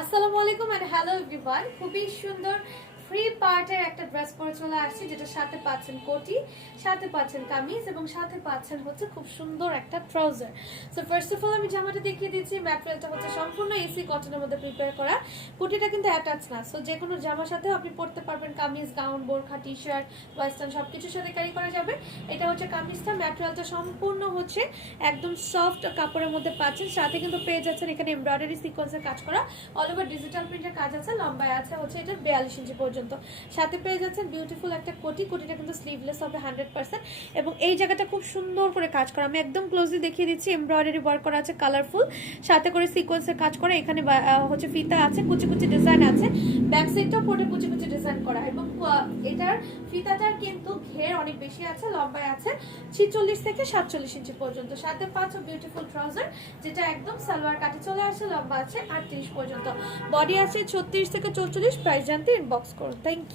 আসসালামু আলাইকুম and hello everyone. খুবই সুন্দর ফ্রি পার্টের একটা ড্রেস পরে চলে আসছে, যেটা সাথে পাচ্ছেন কোটি, সাথে পাচ্ছেন কামিজ এবং সাথে পাচ্ছেন হচ্ছে খুব সুন্দর একটা trouser. So first of all আমি জামাটা দেখিয়ে দিচ্ছি। ম্যাটেরিয়ালটা হচ্ছে সম্পূর্ণ এসি কটনের মধ্যে প্রিপেয়ার করা। কোটিটা কিন্তু অ্যাটাচ না, সো যে কোনো জামার সাথে আপনি পরতে পারবেন। কামিজ, গাউন, বোরখা, টি শার্ট, ওয়েস্টার্ন সবকিছুর সাথে ক্যারি করা যাবে। এটা হচ্ছে কামিজটা। ম্যাটেরিয়ালটা সম্পূর্ণ হচ্ছে একদম সফট কাপড়ের মধ্যে পাচ্ছেন। সাথে কিন্তু পেয়ে যাচ্ছেন এখানে এমব্রয়ডারি সিকোয়েন্সের কাজ করা, অল ওভার ডিজিটাল প্রিন্টের কাজ আছে। লম্বায় আছে হচ্ছে এটা 42 ইঞ্চি পর্যন্ত। সাথে পেয়ে যাচ্ছেন বিউটিফুল একটা কোটি। কোটিটা কিন্তু স্লিভলেস হবে 100%, এবং এই জায়গাটা খুব সুন্দর করে কাজ করা। আমি একদম ক্লোজলি দেখিয়ে দিচ্ছি। এমব্রয়ডারি ওয়ার্ক করা আছে কালারফুল, সাথে করে সিকোয়েন্সের কাজ করা। এখানে হচ্ছে ফিতা আছে, কুচি কুচি ডিজাইন আছে। ব্যাক সাইডটাও পরে কুচি কুচি ডিজাইন করা, এবং এটার ফিতাটার কিন্তু ঘের অনেক বেশি আছে। লম্বায় আছে 46 থেকে 47 ইঞ্চি পর্যন্ত। সাথে পাঁচ বিউটিফুল ট্রাউজার, যেটা একদম সালোয়ার কাটে চলে আসে। লম্বা আছে 38 পর্যন্ত, বডি আছে 36 থেকে 44। প্রাইস জানতে ইনবক্স করুন। Thank you.